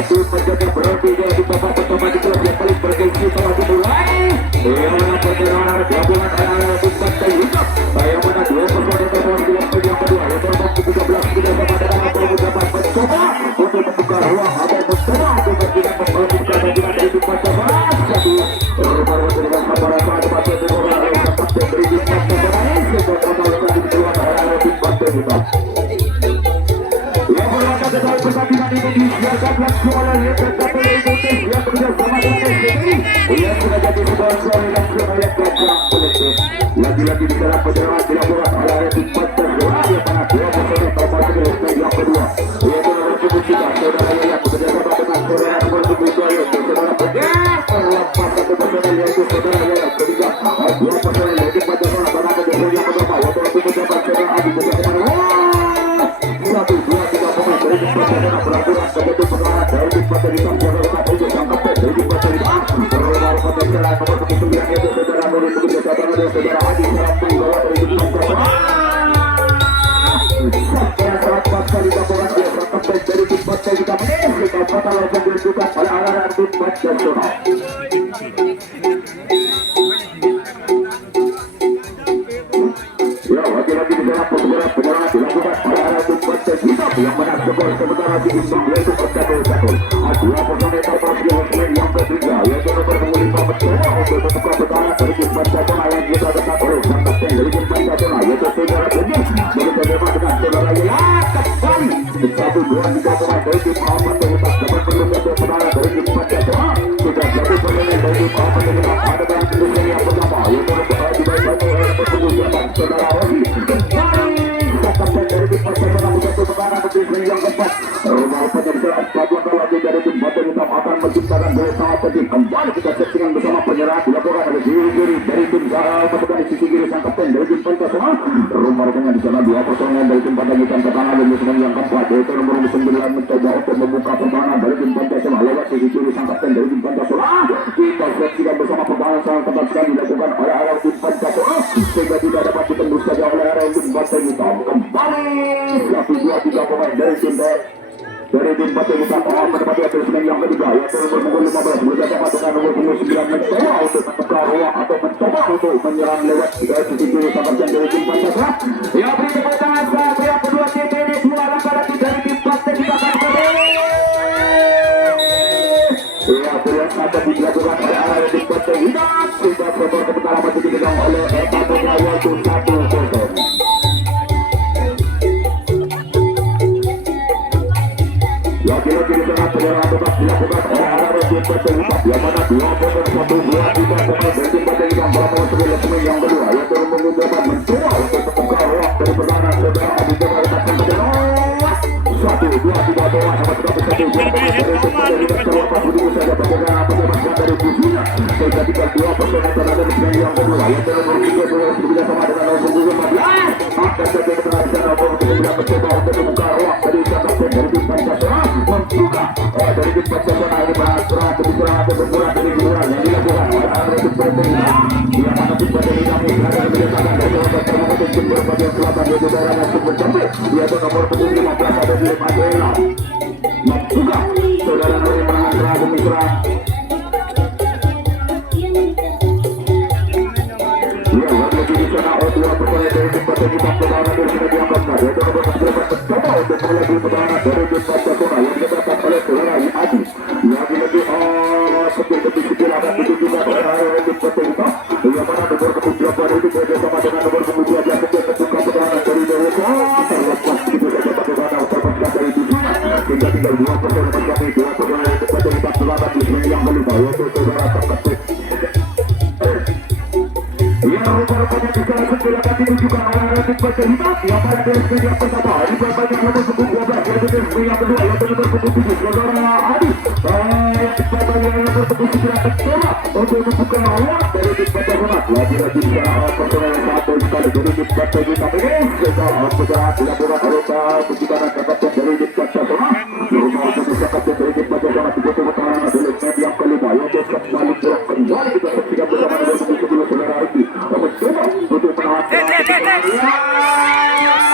satu menjaga berbeda di babak pertama di kelas yang paling bergengsi telah dimulai. Yang mana pertandingan gabungan anak-anak tim Pantai Hitam. Yang mana dua personel terbaik di yang kedua. Yang terbang ke 13 tidak sama dengan apa yang dapat mencoba untuk membuka ruang atau mencoba untuk tidak memperlukan pertandingan dari tim Pantai Satu. Baru dengan sabaran saat Pantai Hitam yang sempat diberi tim Pantai Hitam sehingga kembali di keluar anak-anak tim Pantai Hitam. Yang berlaku dalam pertandingan ini disiarkan langsung oleh Liga Indonesia yang bekerjasama dengan SCTV yang sudah jadi sponsor langsung oleh Gajah Politik. Lagi-lagi di dalam perjalanan dilakukan oleh tim Pantai yang mana dua personel terbaik di leg yang kedua yaitu nomor 3 saudara yang bekerjasama dengan saudara nomor 2 yaitu saudara Pegas terlepas satu personel yaitu saudara yang ketiga dua personel yaitu Pantai pada kedua yang pertama yaitu untuk pejabat saudara Adi bersama satu dua tiga pemain dari tim Pantai berlakukan sebagai pengarah dari tim Pantai Hitam saudara untuk sang kapten dari tim Pantai Hitam berlalu potensial nomor 9 yaitu saudara Nuri bekerjasama dengan saudara Adi serang penggawa dari tim Pantai sangat paksa dilakukan oleh sang kapten dari tim Pantai Hitam ini fatal langsung dilakukan oleh anak-anak tim Pantai ya lagi-lagi di dalam penyerangan dilakukan oleh anak tim Pantai Hitam yang menang skor sementara diimbang yaitu 1-1. Dua personel terbaik yang ketiga yaitu nomor 5 mencoba untuk membuka pertahanan dari tim Pantai yang kita dekat oleh sang kapten dari tim Pantai yaitu saudara Bugis bekerjasama dengan saudara Yela kembali 1-2-3 pemain dari tim Pantai Hitam dapat menunggu pertahanan dari tim Pantai sudah satu personel dari tim Pantai Hitam ada dalam industri yang pertama yaitu nomor 2 oleh pertandingan saudara Rosi kembali sang kapten dari tim Pantai menjatuh pertahanan dari tim yang keempat rumah penyertaan pelabuhan lagi dari tim Pantai Hitam akan menciptakan bola sangat penting kembali kita saksikan bersama penyerang dilakukan oleh kiri dari tim masukkan di sisi kiri sang kapten dari tim Pantai rumah-rumahnya di sana dua personel dari tim Pantai Hitam ke tangan dan musuh yang keempat yaitu nomor 9 mencoba untuk membuka pertahanan dari tim Pantai lewat sisi kiri sang kapten dari tim Pantai kita saksikan bersama pertahanan sangat ketat sekali dilakukan oleh arah tim Pantai sehingga tidak dapat ditembus saja oleh arah tim Pantai Hitam kembali 1-2-3 pemain dari tim Pantai Hitam menempati atas yang kedua yaitu nomor 15 bersama dengan nomor 9 mencoba untuk membuka ruang atau mencoba untuk menyerang lewat sisi kiri sang kapten dari tim Pantai yang beri kepada yang kedua tim ini dua langkah lagi dari tim Pantai Hitam ya yang ada dilakukan oleh arah tim Pantai Hitam sehingga skor sementara masih dipegang oleh Pantai yaitu 1-0. Lagi-lagi di sana penyerangan tetap dilakukan oleh arah tim Pantai Hitam yang mana 2-1-2-3 pemain dari tim Pantai Hitam melakukan sebuah yang kedua yaitu nomor 8 mencoba untuk membuka ruang dari pertahanan saudara Adi Jamal satu dua tiga bola sama seperti satu dua pemain dari tim Pantai Hitam terlepas begitu saja bagaimana penyerangan dari musuhnya sehingga tinggal dua personel terhadap yang kedua yaitu nomor 3 bekerjasama dengan nomor 15 akan saja berada di sana untuk mencoba untuk membuka ruang dari sang kapten dari tim Pantai membuka dari tim Pantai ini bergerak demi serangan dan bergerak dari giliran yang dilakukan oleh arah tim Pantai yang mana tim Pantai Hitam berada berdasarkan dari nomor termohon tim berbagai selatan yaitu daerah masuk mencapai yaitu nomor 15 ada di Adela membuka saudara Nuri menangan serang demi serang ya lagi di sana dua personel dari tim Pantai Hitam pertahanan dari sudah diangkat yaitu nomor 18 mencoba untuk melaju pertahanan dari tim Pantai yang didapatkan oleh saudara Adi lagi-lagi sepil ada itu juga oleh arah tim Pantai Hitam yang mana nomor 18 itu bersama dengan nomor 12 yang membuka pertahanan dari Dewa terlepas itu saja bagaimana terlepas dari itu sehingga tinggal dua personel mencapai dua personel tim Pantai Hitam selatan di yang kelima yaitu saudara Kapten yang rupa-rupanya bisa langsung dilakukan ditunjukkan oleh arah tim Pantai Hitam yang pada dari yang pertama ini banyak nomor 12 yaitu tim yang kedua yaitu nomor 17 saudara Adi yang nomor 9 mencoba untuk membuka ruang dari tim Pantai Hitam lagi-lagi secara personel satu sekali dari tim Pantai Hitam ini sehingga perjalanan dilakukan oleh penciptaan kapten dari tim Pantai Hitam rumah kapten dari tim Pantai Hitam dibutuhkan pertahanan adalah yang kelima yaitu kembali kita saksikan bersama dengan saudara Adi mencoba untuk menahan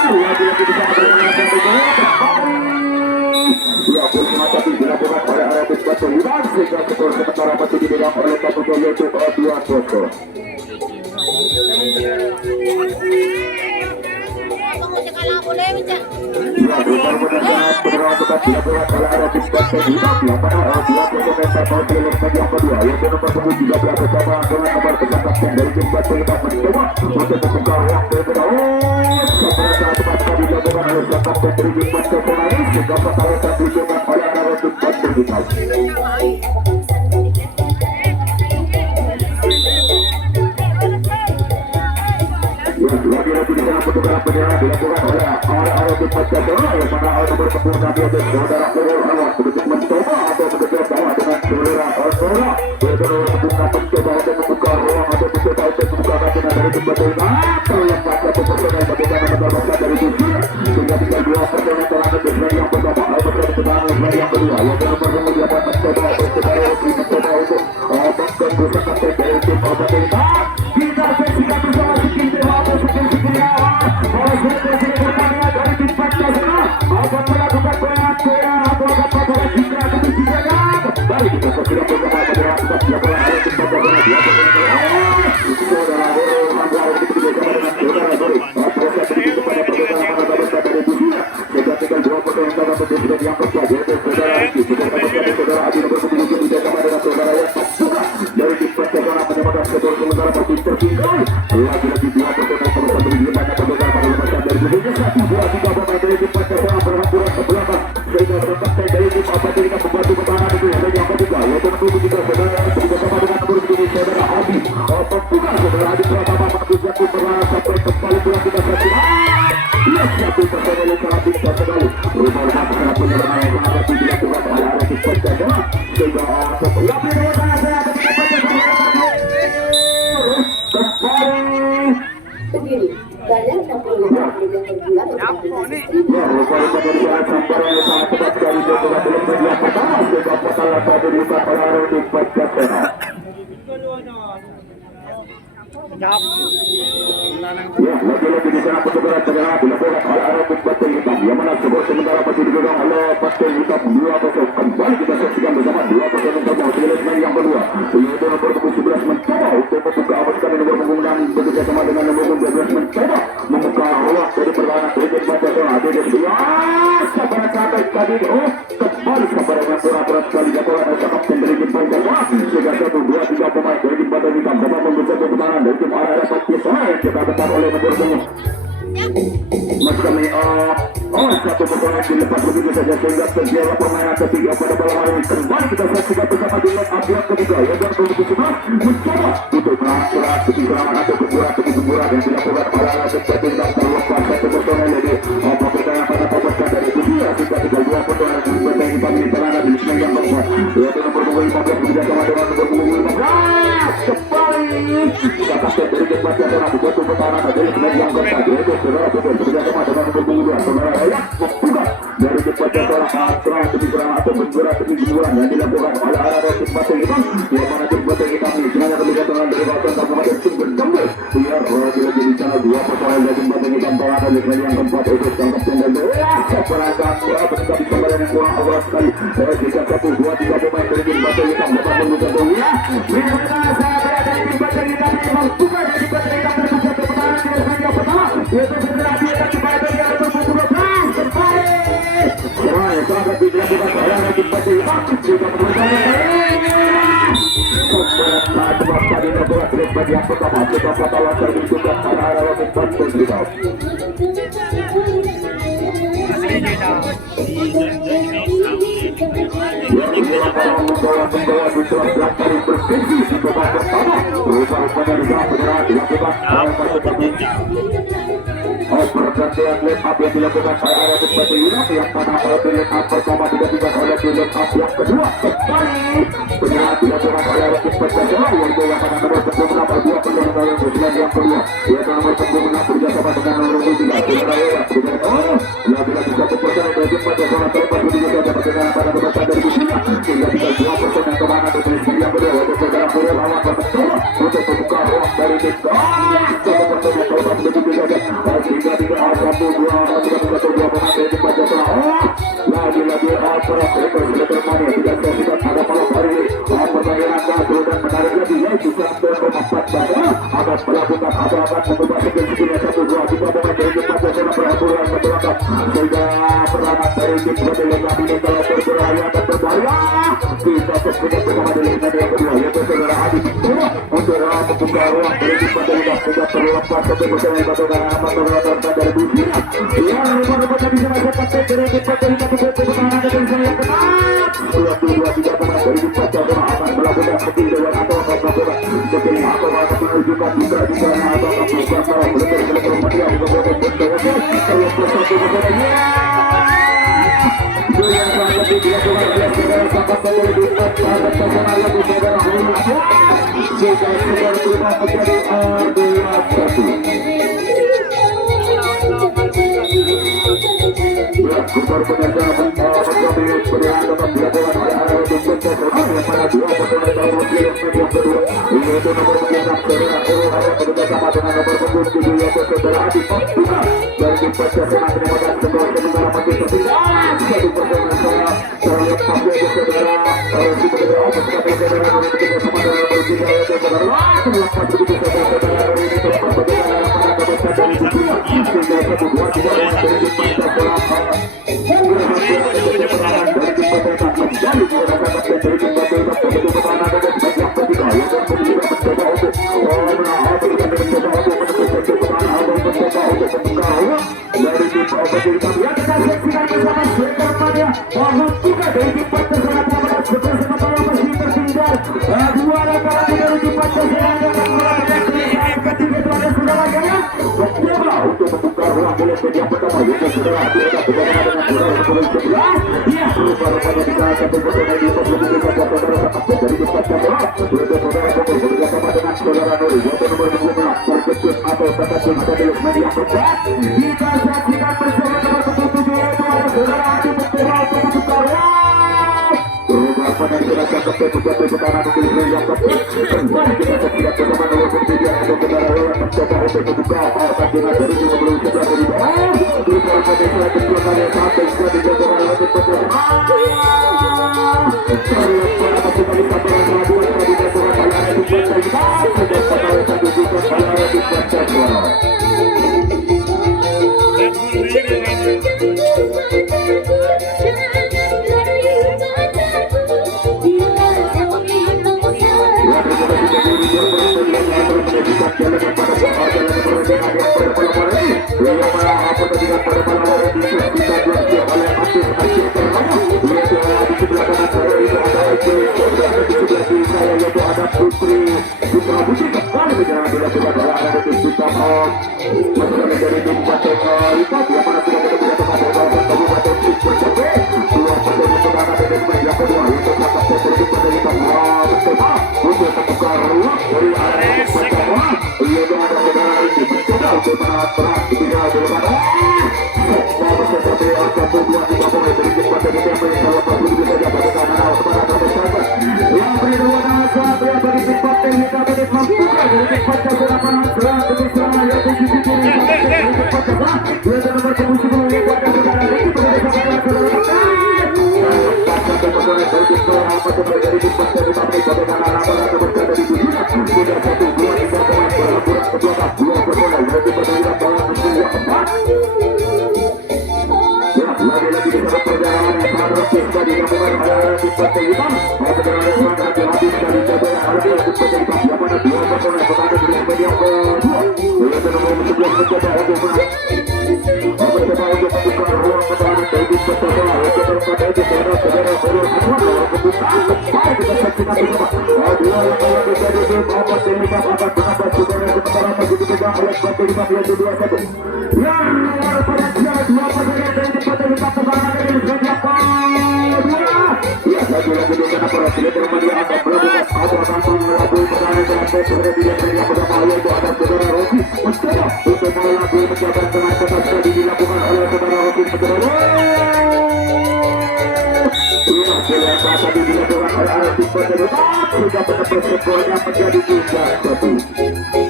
lagi-lagi bisa berjalan ya semacam dilakukan oleh sehingga skor sementara masih dipegang oleh Kabupaten yaitu 2-0. Ya, berikutnya dilakukan oleh arah tim Persib yang mana 2 meter mau dilakukan yang kedua yaitu nomor punggung 13 bersama dengan nomor kapten dari tim Persib mencoba untuk membuka ruang berbeda. Sementara saat pasca dilakukan oleh kapten dari tim Persib sehingga pertaruhan dilakukan oleh arah tim Persib. Lagi-lagi di sana petugas penyerang dilakukan oleh arah tim Persib yang mana nomor punggung 16 saudara Nurul Anwar begitu mencoba atau bekerja sama dengan saudara Osora yaitu membuka mencoba untuk membuka ruang atau mencoba untuk membuka kajian dari tim Persib terlepas satu personel bagaimana mendapatkan dari Turki sehingga tinggal 2 personel telah menjadi yang pertama atau pertama yang kedua yaitu nomor punggung 8 mencoba untuk menggembuskan kapten dari tim Persib. Kita saksikan bersama sikit atau sikit Setiawan proses pertandingan dari tim Persib akan melakukan pengakuan atau akan melakukan jika kebijakan kembali kita saksikan bersama kita dilakukan oleh tim Persib saudara Anwar bekerjasama dengan saudara Gori proses begitu pada pertandingan dari Busia sehingga tinggal 2 foto yang sangat penting yang kedua yaitu saudara Adi saudara Adi nomor 7 bekerjasama dengan saudara Yasak juga dari tim Persib menyamakan skor sementara masih tertinggal lagi-lagi 2 foto yang terus beri banyak pertandingan pada lepasan dari Busia 1-2-3 pemain dari tim Persib berhamburan ke belakang sehingga berkapten dari tim Persib dengan membantu pertahanan itu dan yang ketiga yaitu nomor 3 saudara bekerjasama dengan nomor 7 saudara Adi pembuka saudara Adi Pratama menembus jatuh berlaras sampai kembali pulang kita saksikan satu personel yang sangat bisa sekali rumah sangat penyerangan yang sangat dilakukan oleh arah tim Persib sehingga setelah penyerang saya Sendiri, bayar 65 per bulan lagi-lagi di sana petugas segera dilakukan oleh arah tim Persib yang mana skor sementara masih dipegang oleh Persib 2-0. Kembali kita saksikan bersama 2-0 untuk main yang kedua yaitu nomor 11 mencoba untuk membuka amaskan nomor punggung 6 bekerja sama dengan nomor 12 mencoba membuka ruang dari perlawanan dari tim Persib biasa pada saat tadi kembali kepada yang kurang sekali dilakukan oleh kapten dari tim Persib sehingga 1-2-3 pemain dari tim Persib dapat membuka pertahanan dari tim arah Persib yang kita dapat oleh nomor punggung masih kami satu pertandingan dilepas begitu saja sehingga terjadi permainan ketiga pada malam hari ini kembali kita saksikan bersama di leg up yang ketiga yang mencoba untuk melakukan keserangan atau keburan yang dilakukan oleh tim Persib dan terlepas satu pertandingan lagi pertandingan pada pembukaan dari Busia sehingga tinggal 2 pertandingan di pertandingan kita menitarakan di sini yang keempat yaitu nomor punggung 15 bekerjasama dengan nomor punggung 15 kembali kita kapten dari tim Persib yang membuat pertahanan dari sini yang keempat yaitu saudara bekerjasama dengan nomor punggung 2 saudara Raya membuka dari tim Persib seorang kebijakan atau kebijakan yang dilakukan oleh arah tim Persib itu yang mana tim Persib kita sebenarnya kebijakan dari Kabupaten Kabupaten Sumber Jember biar lagi-lagi di sana 2 personel dari tim Persib kita berada di yang keempat itu yang kapten dan seperangkat penegak bisa yang kurang awal sekali jika 1-2-3 pemain dari tim Persib kita dapat membuka bola bagaimana saya berada di tim Persib kita membuka dari tim Persib kita berbuka pertahanan di leg yang pertama yaitu segera diakan kepada dari arah punggung 12 kembali semua yang sangat dilakukan oleh tim Persib juga menunjukkan saat tadi terbuat di leg yang pertama kita pertama terbuka pada arah tim Persib kita membawa dukungan belakang berfungsi di babak pertama rupanya dilakukan pergantian leg up yang dilakukan oleh arah tim Persib yang mana pada leg up pertama digantikan oleh leg up yang kedua kembali penyerahan dilakukan oleh arah tim Persib yaitu yang mana nomor punggung 6 2 pertandingan yang kedua yaitu nomor punggung 6 bekerjasama dengan nomor 3 lagi-lagi 1 persen dari tim Persib terlepas begitu saja pertandingan pada babak dari Busia sehingga tinggal 2 persen yang kemana untuk yang kedua yaitu saudara Nurul Anwar mencoba untuk membuka ruang dari tim sehingga tidak ada 1-2 pemain dari tim Persib lagi-lagi operas itu sudah bermain tidak ada malam hari ini apakah akan mengubah sekian satu dua tiga pemain dari tim Pancasila berhamburan ke belakang sehingga perlahan dari tim Protein Kabinet kalau berbahaya dan berbahaya kita sesuai bersama dengan yang kedua yaitu saudara Adi Tino untuk membuka ruang dari tim Pancasila sehingga terlepas sampai bersama dengan amat berlatar dari dunia yang rupa-rupanya bisa masuk dari tim Pancasila ke pertahanan dari saya ketat dua tiga pemain dari tim Pancasila akan melakukan seperti dengan atau akan melakukan seperti apa akan menunjukkan juga di sana atau akan melakukan yang terlepas satu bersama yang sangat dilakukan oleh saudara sahabat pemilik Ustaz sahabat personal lagu saudara Hulul jika sudah berubah menjadi R21 Gubernur Penajam Menjadi Pilihan tetap dilakukan oleh R21 yang pada dua personal lagu yang kedua yaitu nomor 6 saudara Hulul yang bekerjasama dengan nomor 7 yaitu saudara Adi Pampuka dari tim Pancasila terima kasih sebuah sementara masih tertinggal satu persen saya terlepas dari saudara si saudara Omas kata saudara dari kita sama dengan bertiga yaitu saudara terlepas begitu saudara ini terlepas bagaimana para kawasan dari dunia sehingga satu dua tiga dari tim Pancasila dari tim Pancasila menjadi saudara dari tim Pancasila begitu pertahanan dan yang ketiga yang mencoba untuk menahan dengan mencoba untuk menekan pertahanan dan mencoba untuk membuka ruang dari tim Pancasila yang kita saksikan bersama semuanya mohon juga dari tim Pancasila pada bersama masih tertinggal dua lapangan dari tim Pancasila yang melakukan ketiga pada saudaranya mencoba untuk membuka ruang oleh yang pertama yaitu saudara tidak berbeda dengan saudara nomor 11 ya rupa-rupanya bisa satu bersama di posisi saudara sahabat dari tim Pancasila yaitu saudara bersama dengan saudara Nuri yaitu nomor 12 terkejut atau terkejut ada di media percaya kita saksikan bersama nomor 7 yaitu ada saudara Adi mencoba untuk membuka ruang berubah pada gerakan kepen menjadi pertahanan memilih yang kepen kembali kita saksikan bersama nomor 7 yaitu saudara Roland mencoba untuk membuka otak dengan dari 11 dari bawah berubah pada gerakan kedua kali sampai sudah dijaga oleh tim Pancasila terlepas masih kali sabaran melakukan tadi jatuhan oleh tim Pancasila sudah pada satu juga oleh tim Pancasila menjadi 3-1.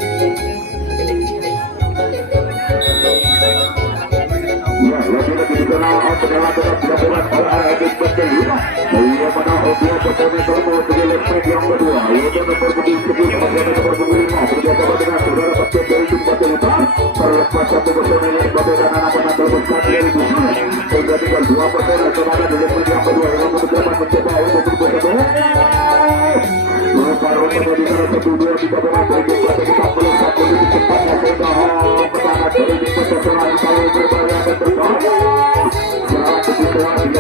lagi-lagi dikenal adalah tetap dilakukan oleh Arabik Berkelima sehingga pada objek performa terus di leg yang kedua yaitu nomor 7 nomor 5 berjumpa dengan saudara Paket Kita